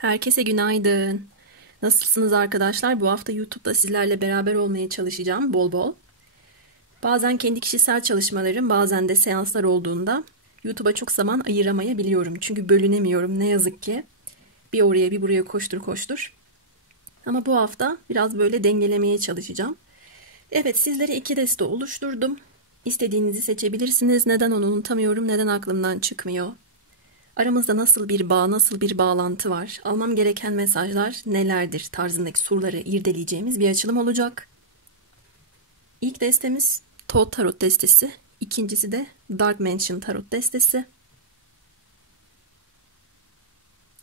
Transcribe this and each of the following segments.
Herkese günaydın. Nasılsınız arkadaşlar? Bu hafta YouTube'da sizlerle beraber olmaya çalışacağım bol bol. Bazen kendi kişisel çalışmalarım, bazen de seanslar olduğunda YouTube'a çok zaman ayıramayabiliyorum. Çünkü bölünemiyorum ne yazık ki. Bir oraya bir buraya koştur koştur. Ama bu hafta biraz böyle dengelemeye çalışacağım. Evet, sizlere iki deste oluşturdum. İstediğinizi seçebilirsiniz. Neden onu unutamıyorum, neden aklımdan çıkmıyor? Aramızda nasıl bir bağ, nasıl bir bağlantı var? Almam gereken mesajlar nelerdir tarzındaki soruları irdeleyeceğimiz bir açılım olacak. İlk destemiz Thoth Tarot destesi. İkincisi de Dark Mansion Tarot destesi.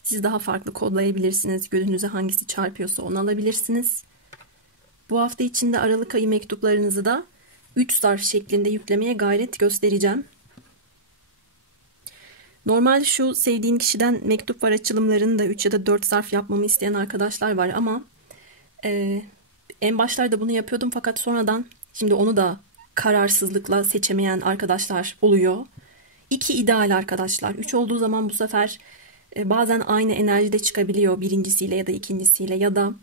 Siz daha farklı kodlayabilirsiniz. Gözünüze hangisi çarpıyorsa onu alabilirsiniz. Bu hafta içinde Aralık ayı mektuplarınızı da 3 zarf şeklinde yüklemeye gayret göstereceğim. Normalde şu sevdiğin kişiden mektup var açılımlarını da 3 ya da 4 zarf yapmamı isteyen arkadaşlar var ama en başlarda bunu yapıyordum fakat sonradan şimdi onu da kararsızlıkla seçemeyen arkadaşlar oluyor. 2 ideal arkadaşlar. 3 olduğu zaman bu sefer bazen aynı enerjide çıkabiliyor birincisiyle ya da ikincisiyle ya da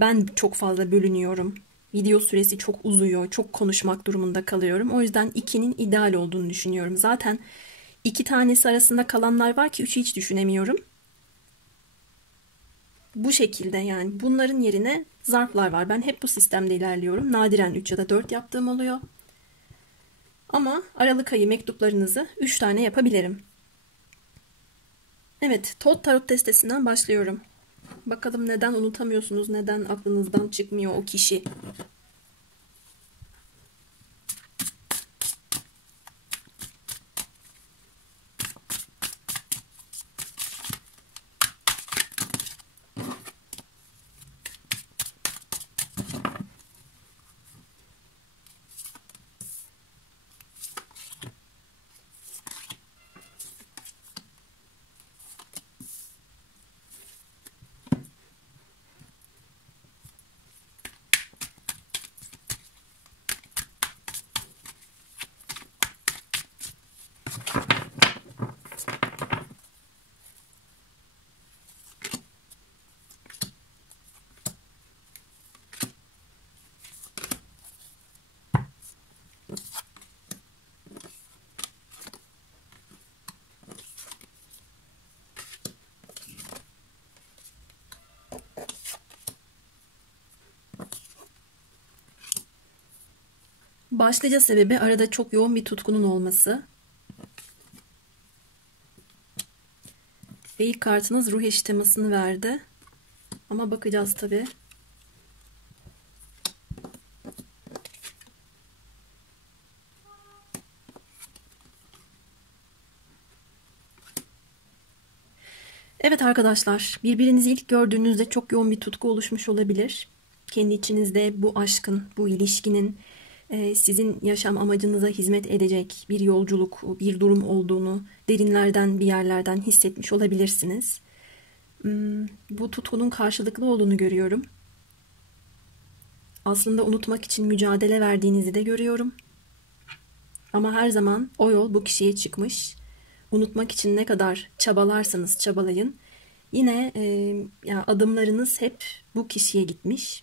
ben çok fazla bölünüyorum. Video süresi çok uzuyor. Çok konuşmak durumunda kalıyorum. O yüzden 2'nin ideal olduğunu düşünüyorum. Zaten 2 tanesi arasında kalanlar var ki 3'ü hiç düşünemiyorum. Bu şekilde yani bunların yerine zarflar var. Ben hep bu sistemde ilerliyorum. Nadiren 3 ya da 4 yaptığım oluyor. Ama Aralık ayı mektuplarınızı 3 tane yapabilirim. Evet, Thoth Tarot destesinden başlıyorum. Bakalım neden unutamıyorsunuz, neden aklınızdan çıkmıyor o kişi. Başlıca sebebi arada çok yoğun bir tutkunun olması. Ve ilk kartınız ruh eşi temasını verdi. Ama bakacağız tabii. Evet arkadaşlar, birbirinizi ilk gördüğünüzde çok yoğun bir tutku oluşmuş olabilir. Kendi içinizde bu aşkın, bu ilişkinin sizin yaşam amacınıza hizmet edecek bir yolculuk, bir durum olduğunu derinlerden bir yerlerden hissetmiş olabilirsiniz. Bu tutkunun karşılıklı olduğunu görüyorum. Aslında unutmak için mücadele verdiğinizi de görüyorum. Ama her zaman o yol bu kişiye çıkmış. Unutmak için ne kadar çabalarsanız çabalayın. Yine yani adımlarınız hep bu kişiye gitmiş.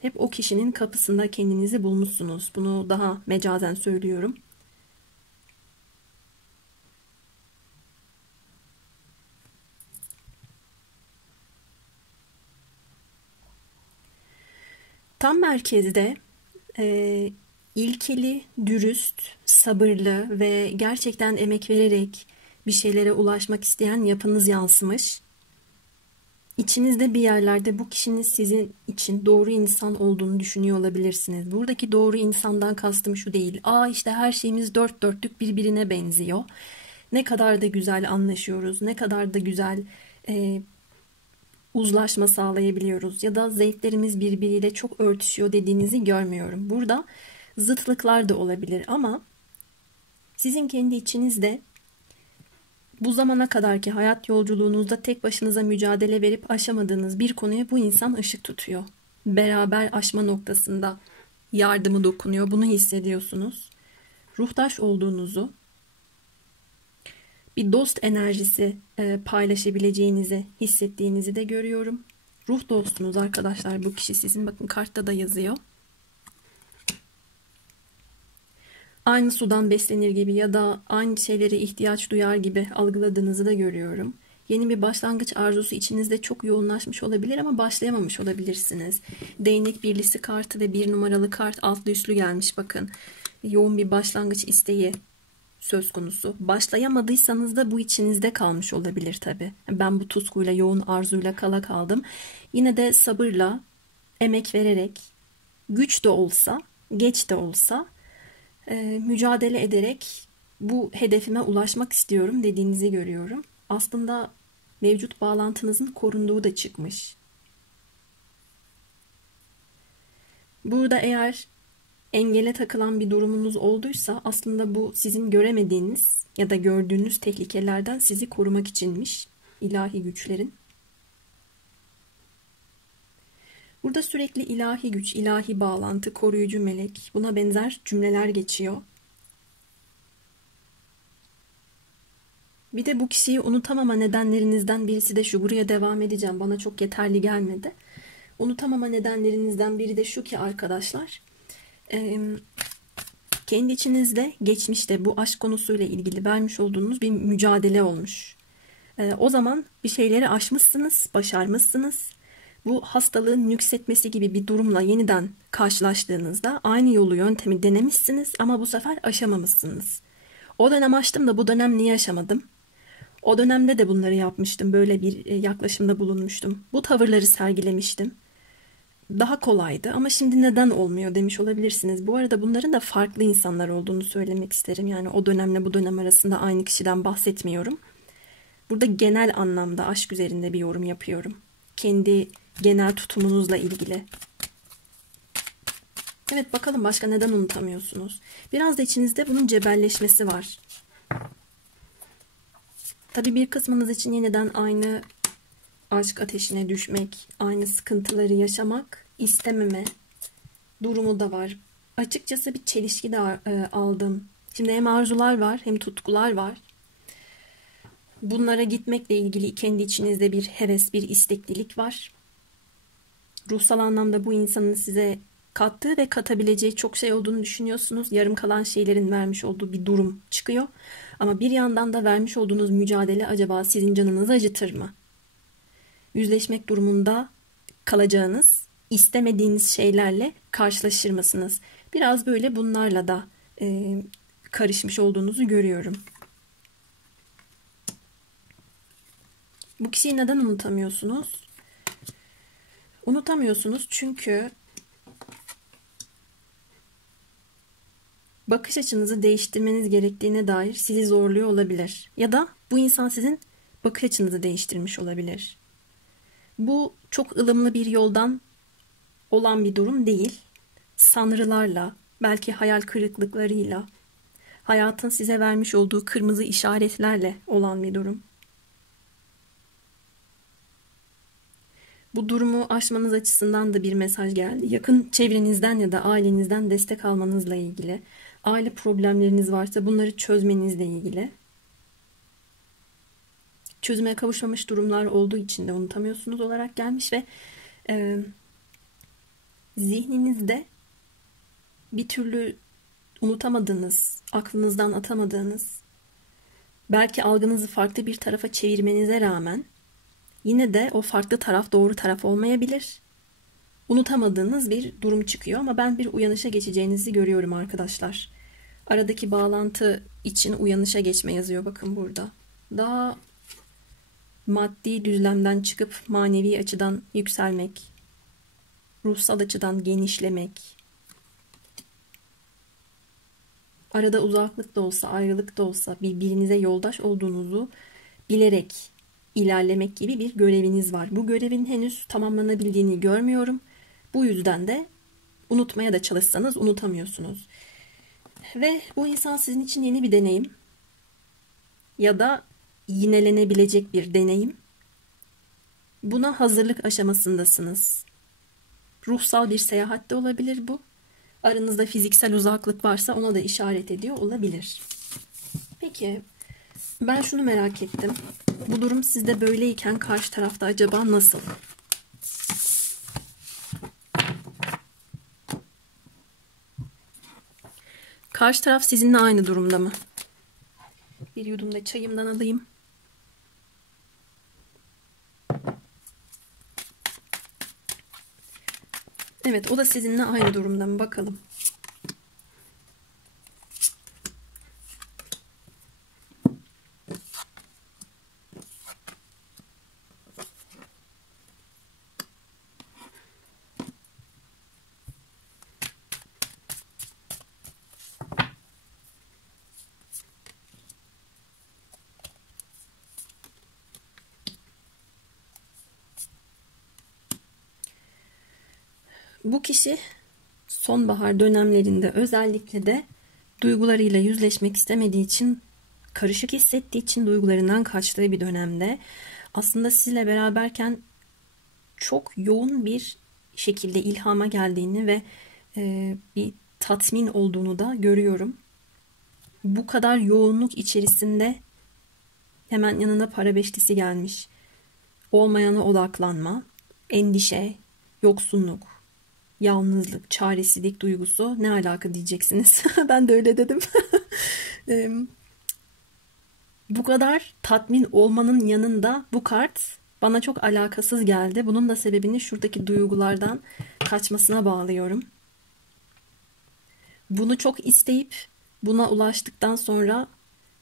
Hep o kişinin kapısında kendinizi bulmuşsunuz. Bunu daha mecazen söylüyorum. Tam merkezde ilkeli, dürüst, sabırlı ve gerçekten emek vererek bir şeylere ulaşmak isteyen yapınız yansımış. İçinizde bir yerlerde bu kişinin sizin için doğru insan olduğunu düşünüyor olabilirsiniz. Buradaki doğru insandan kastım şu değil. İşte her şeyimiz dört dörtlük birbirine benziyor. Ne kadar da güzel anlaşıyoruz, ne kadar da güzel uzlaşma sağlayabiliyoruz ya da zevklerimiz birbiriyle çok örtüşüyor dediğinizi görmüyorum. Burada zıtlıklar da olabilir ama sizin kendi içinizde bu zamana kadarki hayat yolculuğunuzda tek başınıza mücadele verip aşamadığınız bir konuya bu insan ışık tutuyor. Beraber aşma noktasında yardımı dokunuyor. Bunu hissediyorsunuz. Ruhtaş olduğunuzu, Bir dost enerjisi paylaşabileceğinizi hissettiğinizi de görüyorum. Ruh dostunuz arkadaşlar bu kişi sizin. Bakın kartta da yazıyor. Aynı sudan beslenir gibi ya da aynı şeylere ihtiyaç duyar gibi algıladığınızı da görüyorum. Yeni bir başlangıç arzusu içinizde çok yoğunlaşmış olabilir ama başlayamamış olabilirsiniz. Değnek birlisi kartı ve 1 numaralı kart altlı üstlü gelmiş bakın. Yoğun bir başlangıç isteği söz konusu. Başlayamadıysanız da bu içinizde kalmış olabilir tabii. Ben bu tutkuyla, yoğun arzuyla kala kaldım. Yine de sabırla, emek vererek, güç de olsa, geç de olsa mücadele ederek bu hedefime ulaşmak istiyorum dediğinizi görüyorum. Aslında mevcut bağlantınızın korunduğu da çıkmış. Burada eğer engele takılan bir durumunuz olduysa aslında bu sizin göremediğiniz ya da gördüğünüz tehlikelerden sizi korumak içinmiş ilahi güçlerin. Burada sürekli ilahi güç, ilahi bağlantı, koruyucu melek, buna benzer cümleler geçiyor. Bir de bu kişiyi unutamama nedenlerinizden birisi de şu, buraya devam edeceğim, bana çok yeterli gelmedi. Unutamama nedenlerinizden biri de şu ki arkadaşlar, kendi içinizde geçmişte bu aşk konusuyla ilgili vermiş olduğunuz bir mücadele olmuş. O zaman bir şeyleri aşmışsınız, başarmışsınız. Bu hastalığın nüksetmesi gibi bir durumla yeniden karşılaştığınızda aynı yolu, yöntemi denemişsiniz ama bu sefer aşamamışsınız. O dönem aştım da bu dönem niye aşamadım? O dönemde de bunları yapmıştım, böyle bir yaklaşımda bulunmuştum. Bu tavırları sergilemiştim. Daha kolaydı ama şimdi neden olmuyor demiş olabilirsiniz. Bu arada bunların da farklı insanlar olduğunu söylemek isterim. Yani o dönemle bu dönem arasında aynı kişiden bahsetmiyorum. Burada genel anlamda aşk üzerinde bir yorum yapıyorum. Kendi genel tutumunuzla ilgili. Evet, bakalım başka neden unutamıyorsunuz? Biraz da içinizde bunun cebelleşmesi var. Tabii bir kısmınız için yeniden aynı aşk ateşine düşmek, aynı sıkıntıları yaşamak istememe durumu da var. Açıkçası bir çelişki de aldım. Şimdi hem arzular var hem tutkular var. Bunlara gitmekle ilgili kendi içinizde bir heves, bir isteklilik var. Ruhsal anlamda bu insanın size kattığı ve katabileceği çok şey olduğunu düşünüyorsunuz. Yarım kalan şeylerin vermiş olduğu bir durum çıkıyor. Ama bir yandan da vermiş olduğunuz mücadele acaba sizin canınızı acıtır mı? Yüzleşmek durumunda kalacağınız, istemediğiniz şeylerle karşılaşır mısınız? Biraz böyle bunlarla da karışmış olduğunuzu görüyorum. Bu kişiyi neden unutamıyorsunuz? Unutamıyorsunuz çünkü bakış açınızı değiştirmeniz gerektiğine dair sizi zorluyor olabilir. Ya da bu insan sizin bakış açınızı değiştirmiş olabilir. Bu çok ılımlı bir yoldan olan bir durum değil. Sanrılarla, belki hayal kırıklıklarıyla, hayatın size vermiş olduğu kırmızı işaretlerle olan bir durum. Bu durumu aşmanız açısından da bir mesaj geldi. Yakın çevrenizden ya da ailenizden destek almanızla ilgili. Aile problemleriniz varsa bunları çözmenizle ilgili. Çözüme kavuşmamış durumlar olduğu için de unutamıyorsunuz olarak gelmiş ve zihninizde bir türlü unutamadığınız, aklınızdan atamadığınız, belki algınızı farklı bir tarafa çevirmenize rağmen yine de o farklı taraf doğru taraf olmayabilir. Unutamadığınız bir durum çıkıyor ama ben bir uyanışa geçeceğinizi görüyorum arkadaşlar. Aradaki bağlantı için uyanışa geçme yazıyor bakın burada. Daha maddi düzlemden çıkıp manevi açıdan yükselmek, ruhsal açıdan genişlemek, arada uzaklık da olsa, ayrılık da olsa birbirinize yoldaş olduğunuzu bilerek ilerlemek gibi bir göreviniz var. Bu görevin henüz tamamlanabildiğini görmüyorum. Bu yüzden de unutmaya da çalışsanız unutamıyorsunuz. Ve bu insan sizin için yeni bir deneyim ya da yinelenebilecek bir deneyim. Buna hazırlık aşamasındasınız. Ruhsal bir seyahat de olabilir bu. Aranızda fiziksel uzaklık varsa ona da işaret ediyor olabilir. Peki, Ben şunu merak ettim. Bu durum sizde böyleyken karşı tarafta acaba nasıl? Karşı taraf sizinle aynı durumda mı? Bir yudum da çayımdan alayım. Evet, o da sizinle aynı durumda mı? Bakalım. Bu kişi sonbahar dönemlerinde özellikle de duygularıyla yüzleşmek istemediği için, karışık hissettiği için duygularından kaçtığı bir dönemde aslında sizinle beraberken çok yoğun bir şekilde ilhama geldiğini ve bir tatmin olduğunu da görüyorum. Bu kadar yoğunluk içerisinde hemen yanına para beşlisi gelmiş. Olmayana odaklanma, endişe, yoksunluk, yalnızlık, çaresizlik duygusu ne alaka diyeceksiniz. Ben de öyle dedim. Bu kadar tatmin olmanın yanında bu kart bana çok alakasız geldi. Bunun da sebebini şuradaki duygulardan kaçmasına bağlıyorum. Bunu çok isteyip buna ulaştıktan sonra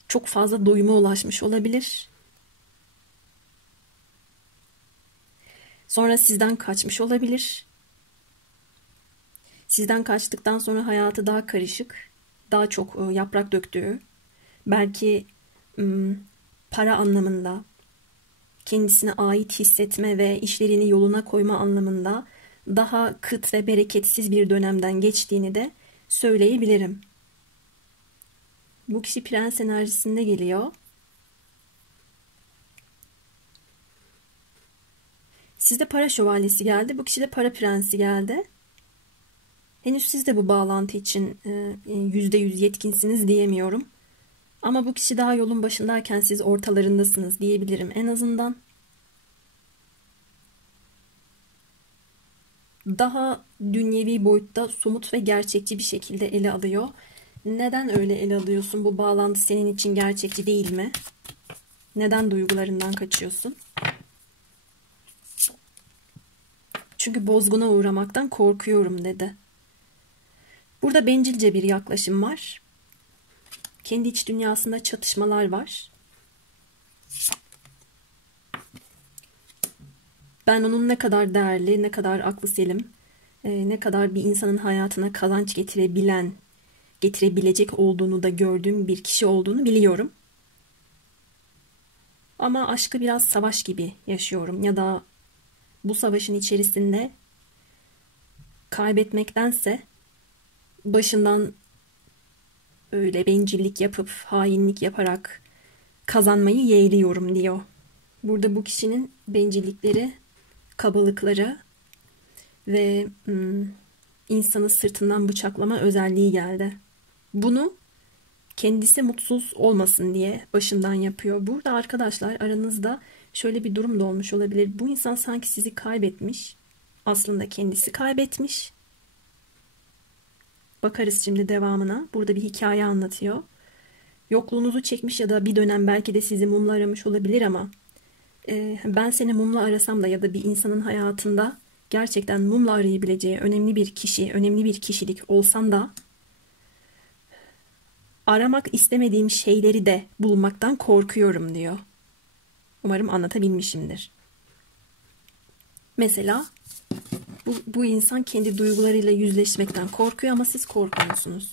çok fazla doyuma ulaşmış olabilir. Sonra sizden kaçmış olabilir. Sizden kaçtıktan sonra hayatı daha karışık, daha çok yaprak döktüğü, belki para anlamında, kendisine ait hissetme ve işlerini yoluna koyma anlamında daha kıt ve bereketsiz bir dönemden geçtiğini de söyleyebilirim. Bu kişi prens enerjisinde geliyor. Sizde para şövalyesi geldi, bu kişide para prensi geldi. Henüz siz de bu bağlantı için %100 yetkinsiniz diyemiyorum. Ama bu kişi daha yolun başındayken siz ortalarındasınız diyebilirim en azından. Daha dünyevi boyutta somut ve gerçekçi bir şekilde ele alıyor. Neden öyle ele alıyorsun? Bu bağlantı senin için gerçekçi değil mi? Neden duygularından kaçıyorsun? Çünkü bozguna uğramaktan korkuyorum dedi. Burada bencilce bir yaklaşım var. Kendi iç dünyasında çatışmalar var. Ben onun ne kadar değerli, ne kadar aklı selim, ne kadar bir insanın hayatına kazanç getirebilecek olduğunu da gördüğüm bir kişi olduğunu biliyorum. Ama aşkı biraz savaş gibi yaşıyorum ya da bu savaşın içerisinde kaybetmektense başından öyle bencillik yapıp, hainlik yaparak kazanmayı yeğliyorum diyor. Burada bu kişinin bencillikleri, kabalıkları ve insanı sırtından bıçaklama özelliği geldi. Bunu kendisi mutsuz olmasın diye başından yapıyor. Burada arkadaşlar aranızda şöyle bir durum da olmuş olabilir. Bu insan sanki sizi kaybetmiş. Aslında kendisi kaybetmiş. Bakarız şimdi devamına. Burada bir hikaye anlatıyor. Yokluğunuzu çekmiş ya da bir dönem belki de sizi mumla aramış olabilir ama ben seni mumla arasam da ya da bir insanın hayatında gerçekten mumla arayabileceği önemli bir kişi, önemli bir kişilik olsan da aramak istemediğim şeyleri de bulmaktan korkuyorum diyor. Umarım anlatabilmişimdir. Mesela bu insan kendi duygularıyla yüzleşmekten korkuyor ama siz korkmuyorsunuz.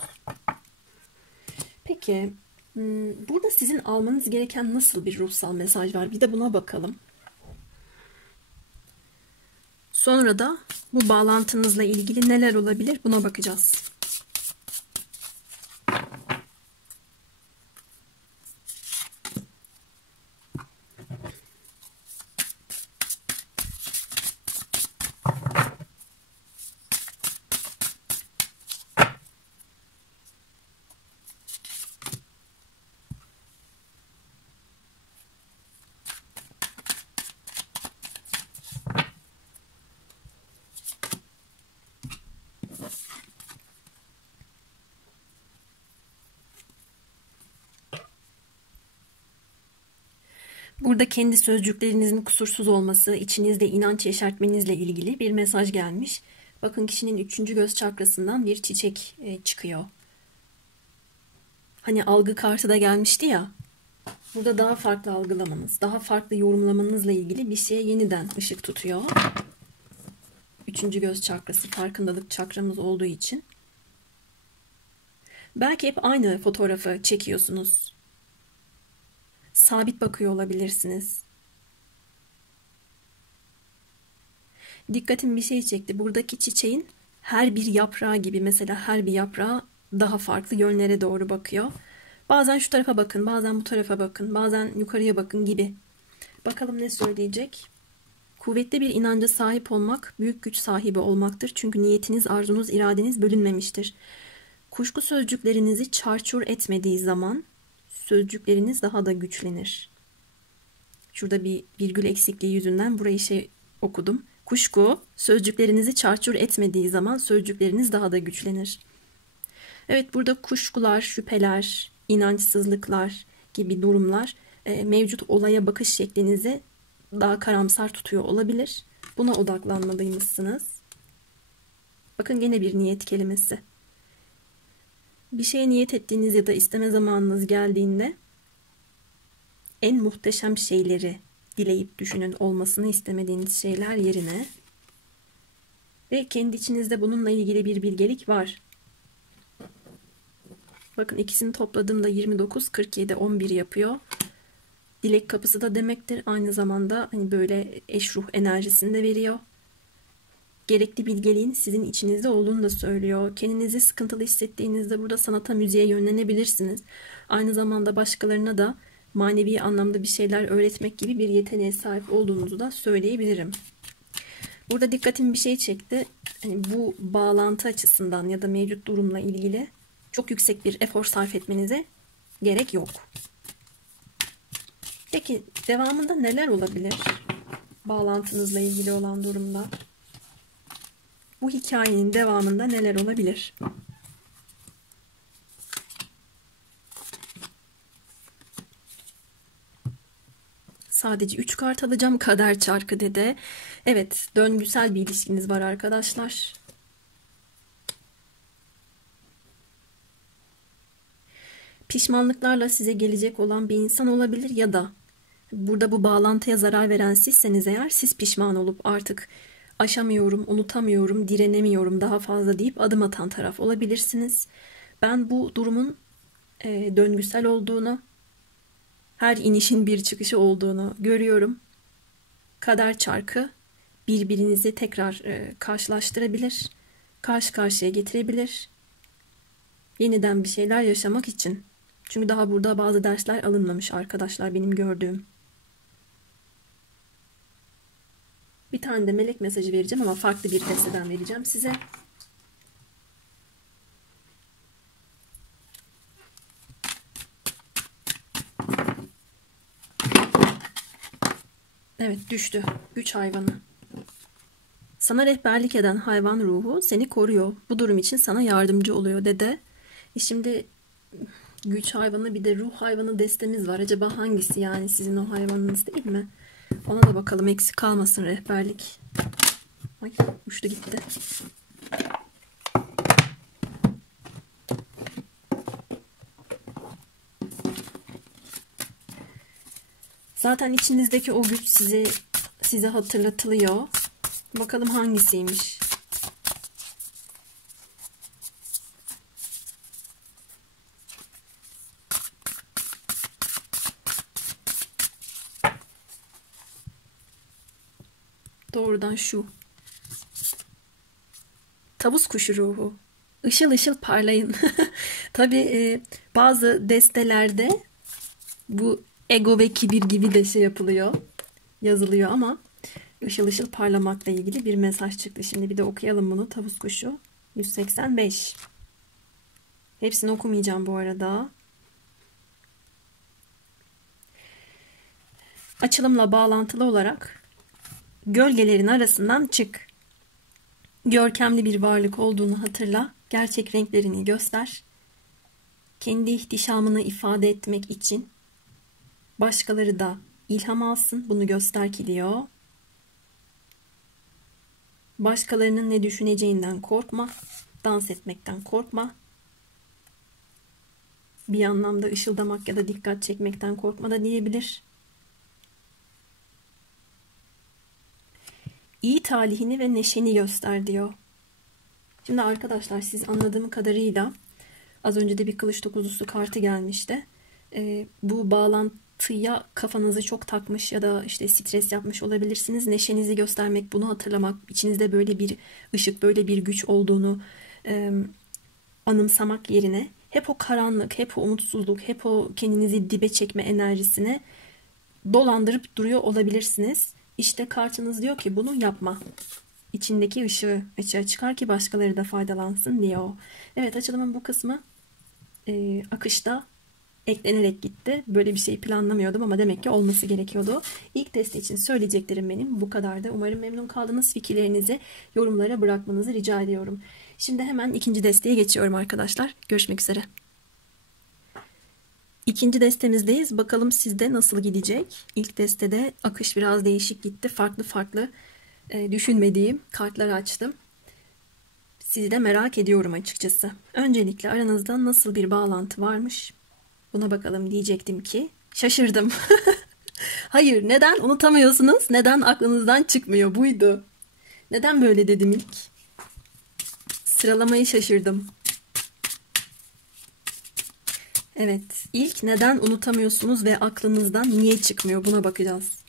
Peki burada sizin almanız gereken nasıl bir ruhsal mesaj var? Bir de buna bakalım. Sonra da bu bağlantınızla ilgili neler olabilir buna bakacağız. Burada kendi sözcüklerinizin kusursuz olması, içinizde inanç yeşertmenizle ilgili bir mesaj gelmiş. Bakın kişinin 3. göz çakrasından bir çiçek çıkıyor. Hani algı kartı da gelmişti ya. Burada daha farklı algılamanız, daha farklı yorumlamanızla ilgili bir şeye yeniden ışık tutuyor. 3. göz çakrası farkındalık çakramız olduğu için. Belki hep aynı fotoğrafı çekiyorsunuz. Sabit bakıyor olabilirsiniz. Dikkatim bir şey çekti. Buradaki çiçeğin her bir yaprağı gibi, mesela her bir yaprağı daha farklı yönlere doğru bakıyor. Bazen şu tarafa bakın, bazen bu tarafa bakın, bazen yukarıya bakın gibi. Bakalım ne söyleyecek? Kuvvetli bir inanca sahip olmak, büyük güç sahibi olmaktır. Çünkü niyetiniz, arzunuz, iradeniz bölünmemiştir. Kuşku sözcüklerinizi çarçur etmediği zaman sözcükleriniz daha da güçlenir. Şurada bir virgül eksikliği yüzünden burayı okudum. Kuşku sözcüklerinizi çarçur etmediği zaman sözcükleriniz daha da güçlenir. Evet, burada kuşkular, şüpheler, inançsızlıklar gibi durumlar mevcut olaya bakış şeklinizi daha karamsar tutuyor olabilir. Buna odaklanmalıymışsınız. Bakın gene bir niyet kelimesi. Bir şeye niyet ettiğiniz ya da isteme zamanınız geldiğinde en muhteşem şeyleri dileyip düşünün, olmasını istemediğiniz şeyler yerine. Ve kendi içinizde bununla ilgili bir bilgelik var. Bakın ikisini topladığımda 29, 47, 11 yapıyor. Dilek kapısı da demektir. Aynı zamanda hani böyle eş ruh enerjisini de veriyor. Gerekli bilgeliğin sizin içinizde olduğunu da söylüyor. Kendinizi sıkıntılı hissettiğinizde burada sanata, müziğe yönlenebilirsiniz. Aynı zamanda başkalarına da manevi anlamda bir şeyler öğretmek gibi bir yeteneğe sahip olduğunuzu da söyleyebilirim. Burada dikkatimi bir şey çekti. Hani bu bağlantı açısından ya da mevcut durumla ilgili çok yüksek bir efor sarf etmenize gerek yok. Peki devamında neler olabilir? Bağlantınızla ilgili olan durumda. Bu hikayenin devamında neler olabilir? Sadece 3 kart alacağım. Kader çarkı dede. Evet, döngüsel bir ilişkiniz var arkadaşlar. Pişmanlıklarla size gelecek olan bir insan olabilir ya da burada bu bağlantıya zarar veren sizseniz eğer, siz pişman olup artık aşamıyorum, unutamıyorum, direnemiyorum daha fazla deyip adım atan taraf olabilirsiniz. Ben bu durumun döngüsel olduğunu, her inişin bir çıkışı olduğunu görüyorum. Kader çarkı birbirinizi tekrar karşılaştırabilir, karşı karşıya getirebilir. Yeniden bir şeyler yaşamak için. Çünkü daha burada bazı dersler alınmamış arkadaşlar, benim gördüğüm. Bir tane de melek mesajı vereceğim ama farklı bir desteden vereceğim size. Evet, düştü. Güç hayvanı. Sana rehberlik eden hayvan ruhu seni koruyor. Bu durum için sana yardımcı oluyor dede. Şimdi güç hayvanı bir de ruh hayvanı destemiz var. Acaba hangisi, yani sizin o hayvanınız değil mi? Ona da bakalım, eksik kalmasın rehberlik. Ay, uçtu gitti. Zaten içinizdeki o güç size hatırlatılıyor. Bakalım hangisiymiş. Doğrudan şu. Tavus kuşu ruhu. Işıl ışıl parlayın. Tabii bazı destelerde bu ego ve kibir gibi de yapılıyor. Yazılıyor ama ışıl ışıl parlamakla ilgili bir mesaj çıktı. Şimdi bir de okuyalım bunu. Tavus kuşu 185. Hepsini okumayacağım bu arada. Açılımla bağlantılı olarak gölgelerin arasından çık. Görkemli bir varlık olduğunu hatırla. Gerçek renklerini göster. Kendi ihtişamını ifade etmek için başkaları da İlham alsın, bunu göster ki diyor. Başkalarının ne düşüneceğinden korkma. Dans etmekten korkma. Bir anlamda ışıldamak ya da dikkat çekmekten korkma da diyebilir. İyi talihini ve neşeni göster diyor. Şimdi arkadaşlar, siz anladığım kadarıyla az önce de bir kılıç dokuzlusu kartı gelmişti. Bu bağlantıya kafanızı çok takmış ya da işte stres yapmış olabilirsiniz. Neşenizi göstermek, bunu hatırlamak, içinizde böyle bir ışık, böyle bir güç olduğunu anımsamak yerine hep o karanlık, hep o umutsuzluk, hep o kendinizi dibe çekme enerjisine dolandırıp duruyor olabilirsiniz. İşte kartınız diyor ki bunu yapma. İçindeki ışığı açığa çıkar ki başkaları da faydalansın diyor. Evet, açılımın bu kısmı akışta eklenerek gitti. Böyle bir şey planlamıyordum ama demek ki olması gerekiyordu. İlk test için söyleyeceklerim benim bu kadardı. Umarım memnun kaldınız. Fikirlerinizi yorumlara bırakmanızı rica ediyorum. Şimdi hemen ikinci desteğe geçiyorum arkadaşlar. Görüşmek üzere. İkinci destemizdeyiz. Bakalım sizde nasıl gidecek? İlk destede akış biraz değişik gitti. Farklı farklı düşünmediğim kartlar açtım. Sizi de merak ediyorum açıkçası. Öncelikle aranızda nasıl bir bağlantı varmış? Buna bakalım diyecektim ki şaşırdım. Hayır, neden unutamıyorsunuz? Neden aklınızdan çıkmıyor? Buydu. Neden böyle dedim ilk? Sıralamayı şaşırdım. Evet, ilk neden unutamıyorsunuz ve aklınızdan niye çıkmıyor? Buna bakacağız.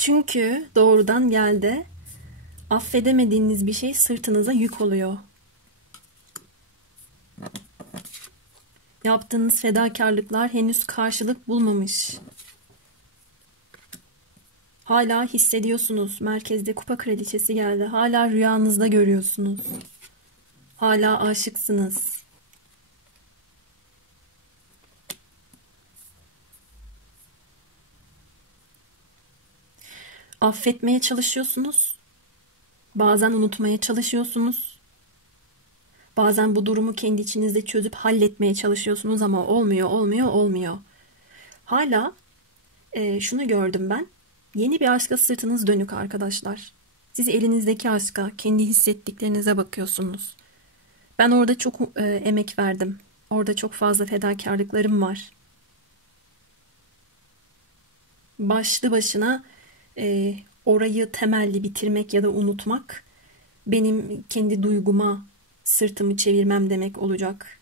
Çünkü doğrudan geldi. Affedemediğiniz bir şey sırtınıza yük oluyor. Yaptığınız fedakarlıklar henüz karşılık bulmamış. Hala hissediyorsunuz. Merkezde kupa kraliçesi geldi. Hala rüyanızda görüyorsunuz. Hala aşıksınız. Affetmeye çalışıyorsunuz. Bazen unutmaya çalışıyorsunuz. Bazen bu durumu kendi içinizde çözüp halletmeye çalışıyorsunuz ama olmuyor. Hala şunu gördüm ben. Yeni bir aşka sırtınız dönük arkadaşlar. Siz elinizdeki aşka, kendi hissettiklerinize bakıyorsunuz. Ben orada çok emek verdim. Orada çok fazla fedakarlıklarım var. Başlı başına orayı temelli bitirmek ya da unutmak benim kendi duyguma sırtımı çevirmem demek olacak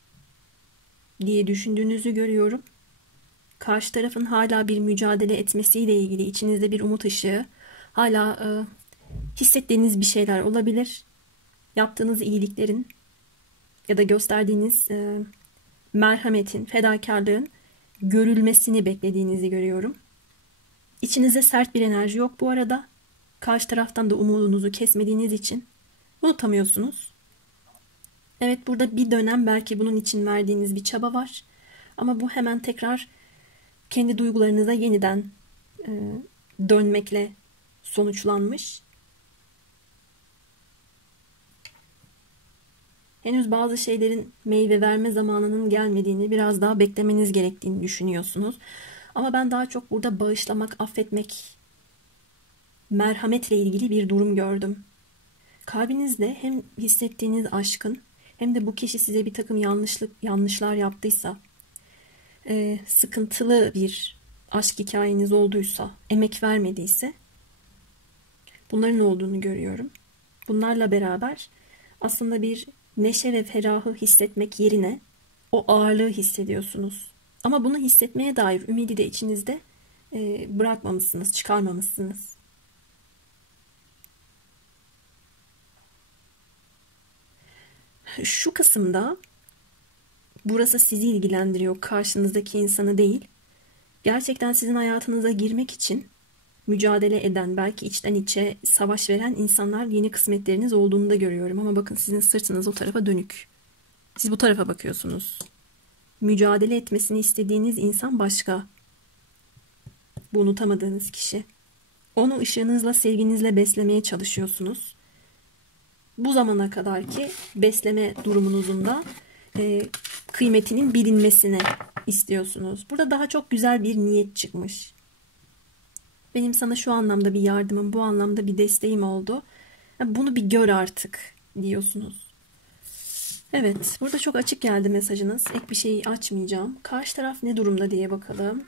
diye düşündüğünüzü görüyorum. Karşı tarafın hala bir mücadele etmesiyle ilgili içinizde bir umut ışığı, hala hissettiğiniz bir şeyler olabilir. Yaptığınız iyiliklerin ya da gösterdiğiniz merhametin, fedakarlığın görülmesini beklediğinizi görüyorum. İçinizde sert bir enerji yok bu arada. Karşı taraftan da umudunuzu kesmediğiniz için unutamıyorsunuz. Evet, burada bir dönem belki bunun için verdiğiniz bir çaba var. Ama bu hemen tekrar kendi duygularınıza yeniden dönmekle sonuçlanmış. Henüz bazı şeylerin meyve verme zamanının gelmediğini, biraz daha beklemeniz gerektiğini düşünüyorsunuz. Ama ben daha çok burada bağışlamak, affetmek, merhametle ilgili bir durum gördüm. Kalbinizde hem hissettiğiniz aşkın hem de bu kişi size bir takım yanlışlar yaptıysa sıkıntılı bir aşk hikayeniz olduysa, emek vermediyse bunların olduğunu görüyorum. Bunlarla beraber aslında bir neşe ve ferahı hissetmek yerine o ağırlığı hissediyorsunuz. Ama bunu hissetmeye dair ümidi de içinizde bırakmamışsınız, çıkarmamışsınız. Şu kısımda burası sizi ilgilendiriyor, karşınızdaki insanı değil. Gerçekten sizin hayatınıza girmek için mücadele eden, belki içten içe savaş veren insanlar, yeni kısmetleriniz olduğunu da görüyorum. Ama bakın, sizin sırtınız o tarafa dönük. Siz bu tarafa bakıyorsunuz. Mücadele etmesini istediğiniz insan başka. Bu unutamadığınız kişi. Onu ışığınızla, sevginizle beslemeye çalışıyorsunuz. Bu zamana kadarki besleme durumunuzun da kıymetinin bilinmesini istiyorsunuz. Burada daha çok güzel bir niyet çıkmış. Benim sana şu anlamda bir yardımım, bu anlamda bir desteğim oldu. Bunu bir gör artık diyorsunuz. Evet, burada çok açık geldi mesajınız. Ek bir şeyi açmayacağım. Karşı taraf ne durumda diye bakalım.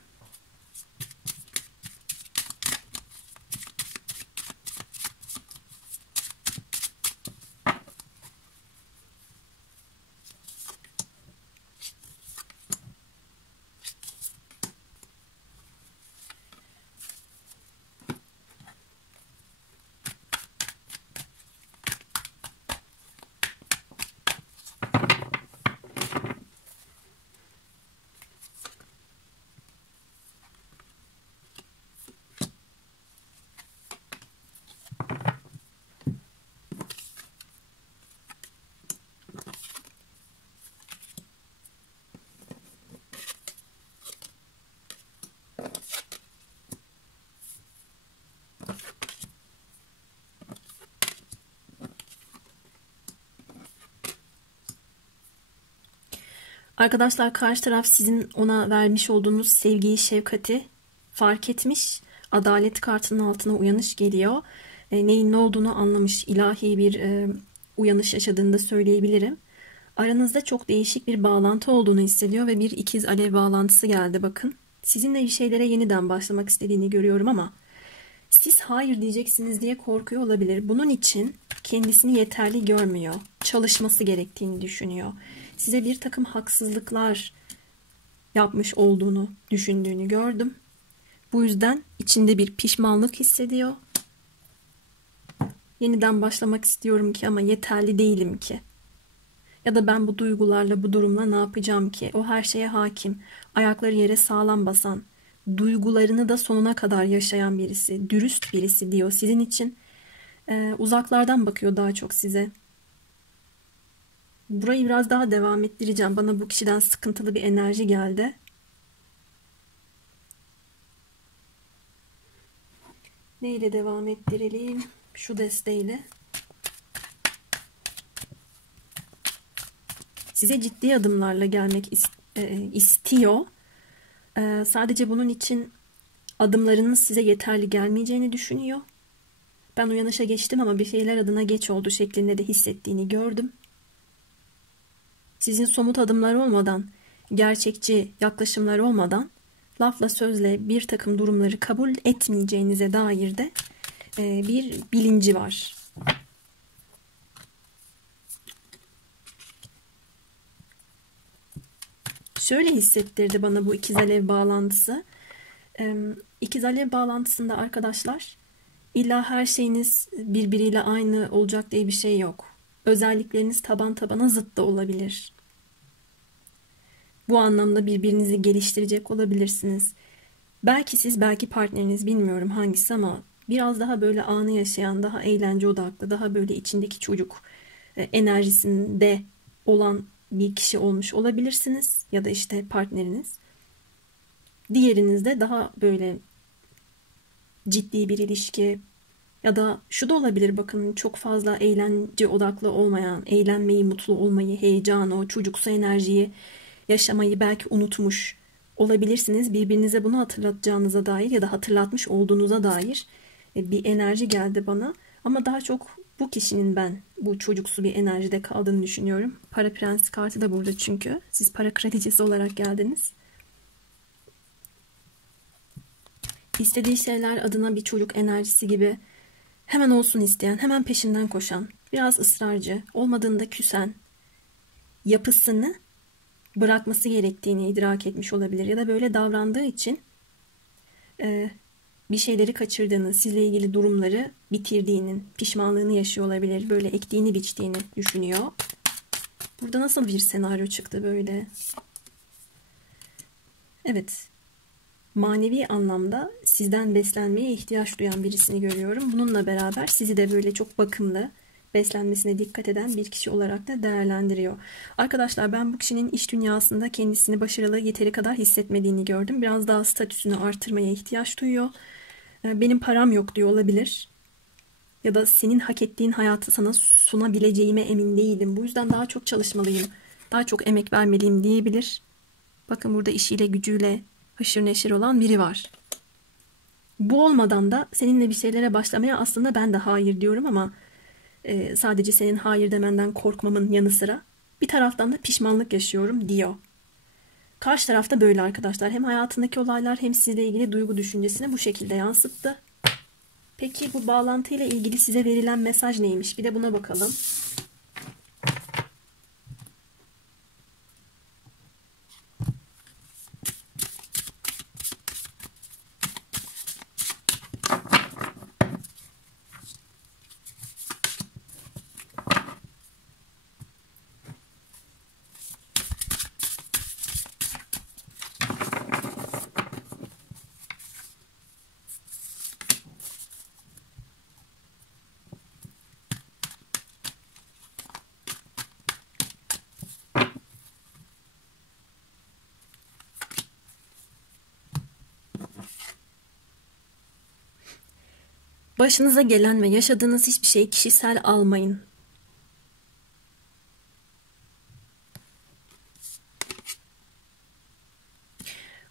Arkadaşlar, karşı taraf sizin ona vermiş olduğunuz sevgiyi, şefkati fark etmiş. Adalet kartının altına uyanış geliyor. Neyin ne olduğunu anlamış. İlahi bir uyanış yaşadığını da söyleyebilirim. Aranızda çok değişik bir bağlantı olduğunu hissediyor ve bir ikiz alev bağlantısı geldi bakın. Sizinle bir şeylere yeniden başlamak istediğini görüyorum ama siz hayır diyeceksiniz diye korkuyor olabilir. Bunun için kendisini yeterli görmüyor. Çalışması gerektiğini düşünüyor. Size bir takım haksızlıklar yapmış olduğunu düşündüğünü gördüm. Bu yüzden içinde bir pişmanlık hissediyor. Yeniden başlamak istiyorum ki ama yeterli değilim ki. Ya da ben bu duygularla, bu durumla ne yapacağım ki? O her şeye hakim, ayakları yere sağlam basan, duygularını da sonuna kadar yaşayan birisi, dürüst birisi diyor sizin için. Uzaklardan bakıyor daha çok size. Burayı biraz daha devam ettireceğim. Bana bu kişiden sıkıntılı bir enerji geldi. Neyle devam ettirelim? Şu desteğiyle. Size ciddi adımlarla gelmek istiyor. Sadece bunun için adımlarınız size yeterli gelmeyeceğini düşünüyor. Ben uyanışa geçtim ama bir şeyler adına geç oldu şeklinde de hissettiğini gördüm. Sizin somut adımlar olmadan, gerçekçi yaklaşımlar olmadan lafla sözle bir takım durumları kabul etmeyeceğinize dair de bir bilinci var. Şöyle hissettirdi bana bu ikiz alev bağlantısı. İkiz alev bağlantısında arkadaşlar, illa her şeyiniz birbiriyle aynı olacak diye bir şey yok. Özellikleriniz taban tabana zıt da olabilir. Bu anlamda birbirinizi geliştirecek olabilirsiniz. Belki siz, belki partneriniz, bilmiyorum hangisi ama biraz daha böyle anı yaşayan, daha eğlence odaklı, daha böyle içindeki çocuk enerjisinde olan bir kişi olmuş olabilirsiniz. Ya da işte partneriniz. Diğeriniz de daha böyle ciddi bir ilişki ya da şu da olabilir, bakın, çok fazla eğlence odaklı olmayan, eğlenmeyi, mutlu olmayı, heyecanı, o çocuksu enerjiyi yaşamayı belki unutmuş olabilirsiniz. Birbirinize bunu hatırlatacağınıza dair ya da hatırlatmış olduğunuza dair bir enerji geldi bana. Ama daha çok bu kişinin ben bu çocuksu bir enerjide kaldığını düşünüyorum. Para Prensi kartı da burada çünkü. Siz para kraliçesi olarak geldiniz. İstediği şeyler adına bir çocuk enerjisi gibi hemen olsun isteyen, hemen peşinden koşan, biraz ısrarcı, olmadığında küsen, yapısını bırakması gerektiğini idrak etmiş olabilir. Ya da böyle davrandığı için bir şeyleri kaçırdığını, sizle ilgili durumları bitirdiğinin pişmanlığını yaşıyor olabilir. Böyle ektiğini biçtiğini düşünüyor. Burada nasıl bir senaryo çıktı böyle? Evet, manevi anlamda sizden beslenmeye ihtiyaç duyan birisini görüyorum. Bununla beraber sizi de böyle çok bakımlı, beslenmesine dikkat eden bir kişi olarak da değerlendiriyor. Arkadaşlar, ben bu kişinin iş dünyasında kendisini başarılı, yeteri kadar hissetmediğini gördüm. Biraz daha statüsünü artırmaya ihtiyaç duyuyor. Benim param yok diyor olabilir. Ya da senin hak ettiğin hayatı sana sunabileceğime emin değilim. Bu yüzden daha çok çalışmalıyım, daha çok emek vermeliyim diyebilir. Bakın, burada işiyle gücüyle haşır neşir olan biri var. Bu olmadan da seninle bir şeylere başlamaya aslında ben de hayır diyorum ama sadece senin hayır demenden korkmamın yanı sıra bir taraftan da pişmanlık yaşıyorum diyor. Karşı tarafta böyle arkadaşlar. Hem hayatındaki olaylar hem sizle ilgili duygu düşüncesini bu şekilde yansıttı. Peki bu bağlantıyla ilgili size verilen mesaj neymiş? Bir de buna bakalım. Başınıza gelen ve yaşadığınız hiçbir şeyi kişisel almayın.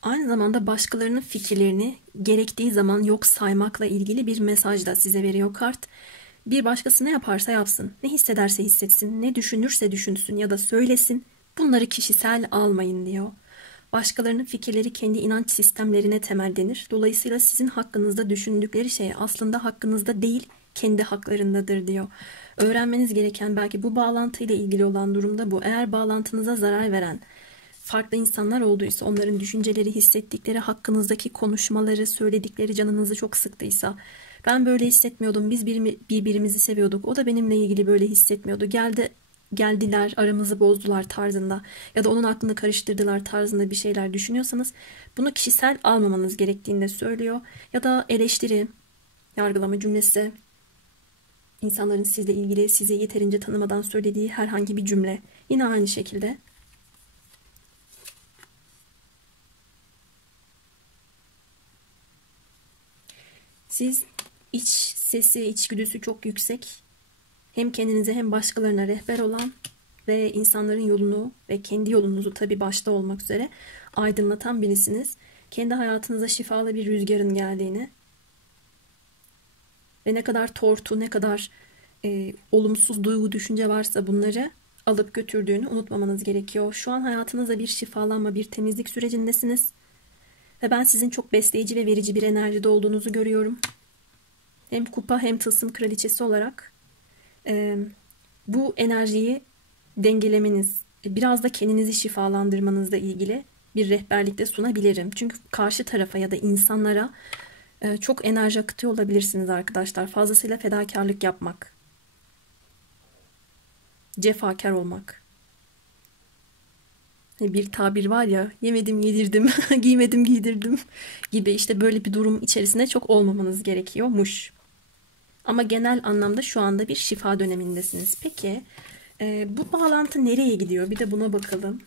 Aynı zamanda başkalarının fikirlerini gerektiği zaman yok saymakla ilgili bir mesaj da size veriyor kart. Bir başkası ne yaparsa yapsın, ne hissederse hissetsin, ne düşünürse düşünsün ya da söylesin, bunları kişisel almayın diyor. Başkalarının fikirleri kendi inanç sistemlerine temellenir. Dolayısıyla sizin hakkınızda düşündükleri şey aslında hakkınızda değil, kendi haklarındadır diyor. Öğrenmeniz gereken belki bu bağlantıyla ilgili olan durumda bu. Eğer bağlantınıza zarar veren farklı insanlar olduysa, onların düşünceleri, hissettikleri, hakkınızdaki konuşmaları, söyledikleri canınızı çok sıktıysa, ben böyle hissetmiyordum, biz birbirimizi seviyorduk, o da benimle ilgili böyle hissetmiyordu, geldiler aramızı bozdular tarzında ya da onun aklını karıştırdılar tarzında bir şeyler düşünüyorsanız bunu kişisel almamanız gerektiğini de söylüyor. Ya da eleştiri, yargılama cümlesi, insanların sizle ilgili sizi yeterince tanımadan söylediği herhangi bir cümle, yine aynı şekilde. Siz iç sesi, içgüdüsü çok yüksek, hem kendinize hem başkalarına rehber olan ve insanların yolunu ve kendi yolunuzu tabii başta olmak üzere aydınlatan birisiniz. Kendi hayatınıza şifalı bir rüzgarın geldiğini ve ne kadar tortu, ne kadar olumsuz duygu, düşünce varsa bunları alıp götürdüğünü unutmamanız gerekiyor. Şu an hayatınızda bir şifalanma, bir temizlik sürecindesiniz. Ve ben sizin çok besleyici ve verici bir enerjide olduğunuzu görüyorum. Hem kupa hem tılsım kraliçesi olarak bu enerjiyi dengelemeniz, biraz da kendinizi şifalandırmanızla ilgili bir rehberlikte sunabilirim. Çünkü karşı tarafa ya da insanlara çok enerji akıtıyor olabilirsiniz arkadaşlar. Fazlasıyla fedakarlık yapmak, cefakar olmak. Bir tabir var ya, yemedim yedirdim, giymedim giydirdim gibi, işte böyle bir durum içerisinde çok olmamanız gerekiyormuş. Ama genel anlamda şu anda bir şifa dönemindesiniz. Peki bu bağlantı nereye gidiyor? Bir de buna bakalım.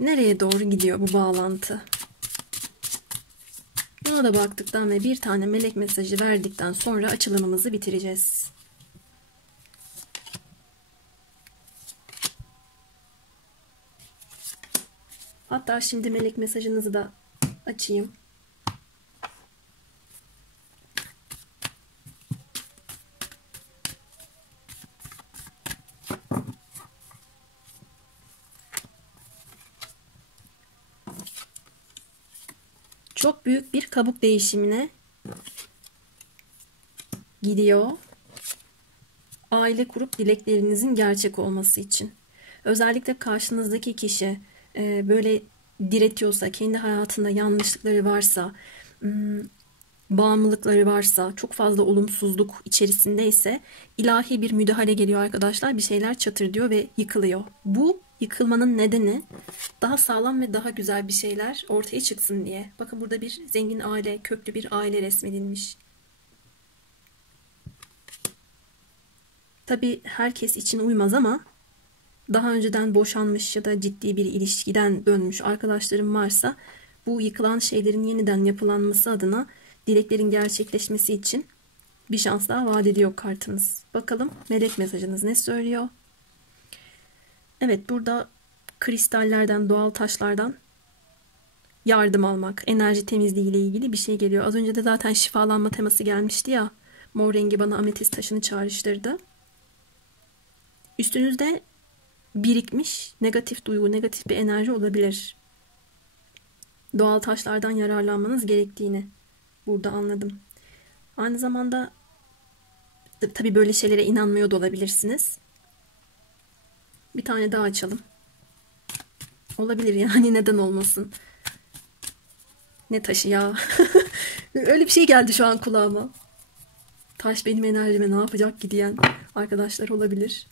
Nereye doğru gidiyor bu bağlantı? Buna da baktıktan ve bir tane melek mesajı verdikten sonra açılımımızı bitireceğiz. Hatta şimdi melek mesajınızı da açayım. çok büyük bir kabuk değişimine gidiyor. Aile kurup dileklerinizin gerçek olması için. Özellikle karşınızdaki kişi böyle diretiyorsa, kendi hayatında yanlışlıkları varsa, bağımlılıkları varsa, çok fazla olumsuzluk içerisindeyse ilahi bir müdahale geliyor arkadaşlar. Bir şeyler çatır diyor ve yıkılıyor. Bu yıkılmanın nedeni daha sağlam ve daha güzel bir şeyler ortaya çıksın diye. Bakın burada bir zengin aile, köklü bir aile resmedilmiş. Tabii herkes için uymaz ama daha önceden boşanmış ya da ciddi bir ilişkiden dönmüş arkadaşlarım varsa bu yıkılan şeylerin yeniden yapılanması adına dileklerin gerçekleşmesi için bir şans daha vaat ediyor kartınız. Bakalım melek mesajınız ne söylüyor? Evet, burada kristallerden, doğal taşlardan yardım almak, enerji temizliği ile ilgili bir şey geliyor. Az önce de zaten şifalanma teması gelmişti ya. Mor rengi bana ametist taşını çağrıştırdı. Üstünüzde birikmiş negatif duygu, negatif bir enerji olabilir. Doğal taşlardan yararlanmanız gerektiğini burada anladım. Aynı zamanda tabii böyle şeylere inanmıyor da olabilirsiniz. Bir tane daha açalım. Olabilir yani, neden olmasın. Ne taşı ya? Öyle bir şey geldi şu an kulağıma. Taş benim enerjime ne yapacak ki diyen arkadaşlar olabilir.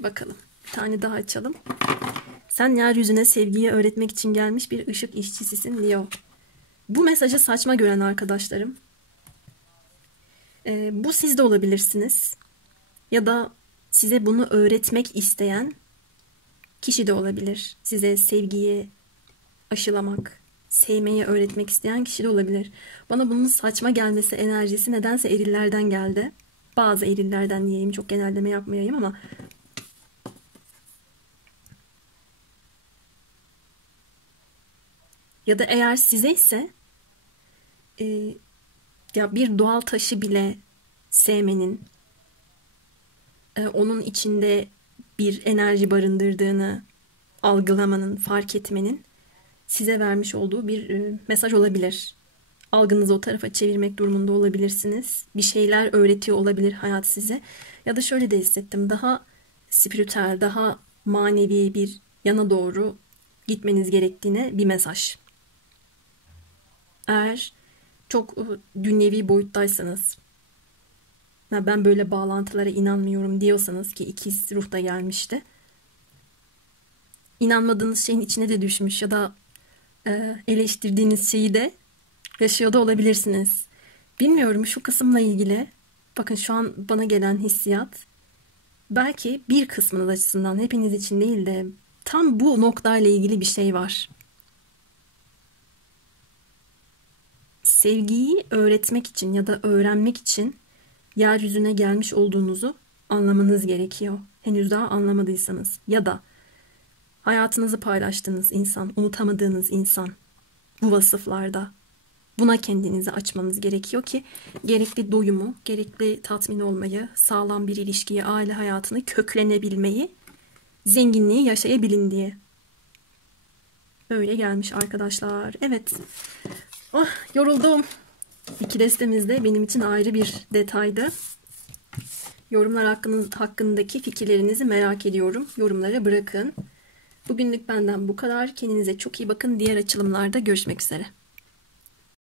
Bakalım. Bir tane daha açalım. Sen yeryüzüne sevgiyi öğretmek için gelmiş bir ışık işçisisin Leo. Bu mesajı saçma gören arkadaşlarım. Bu siz de olabilirsiniz. Ya da size bunu öğretmek isteyen kişi de olabilir. Size sevgiyi aşılamak, sevmeyi öğretmek isteyen kişi de olabilir. Bana bunun saçma gelmesi enerjisi nedense erillerden geldi. Bazı erillerden diyeyim, çok genelleme yapmayayım ama ya da eğer size ise ya bir doğal taşı bile sevmenin, onun içinde bir enerji barındırdığını algılamanın, fark etmenin size vermiş olduğu bir mesaj olabilir. Algınızı o tarafa çevirmek durumunda olabilirsiniz. Bir şeyler öğretiyor olabilir hayat size. Ya da şöyle de hissettim. Daha spiritüel, daha manevi bir yana doğru gitmeniz gerektiğine bir mesaj. Eğer çok dünyevi boyuttaysanız, ben böyle bağlantılara inanmıyorum diyorsanız, ki ikiz ruhta gelmişti. İnanmadığınız şeyin içine de düşmüş ya da eleştirdiğiniz şeyi de yaşıyor da olabilirsiniz. Bilmiyorum, şu kısımla ilgili. Bakın şu an bana gelen hissiyat belki bir kısmınız açısından, hepiniz için değil de tam bu noktayla ilgili bir şey var. Sevgiyi öğretmek için ya da öğrenmek için yeryüzüne gelmiş olduğunuzu anlamanız gerekiyor. Henüz daha anlamadıysanız ya da hayatınızı paylaştığınız insan, unutamadığınız insan bu vasıflarda. Buna kendinizi açmanız gerekiyor ki gerekli doyumu, gerekli tatmin olmayı, sağlam bir ilişkiyi, aile hayatını köklenebilmeyi, zenginliği yaşayabilin diye. Böyle gelmiş arkadaşlar. Evet. Oh, yoruldum. İki destemiz de benim için ayrı bir detaydı. Yorumlar hakkındaki fikirlerinizi merak ediyorum. Yorumlara bırakın. Bugünlük benden bu kadar. Kendinize çok iyi bakın. Diğer açılımlarda görüşmek üzere.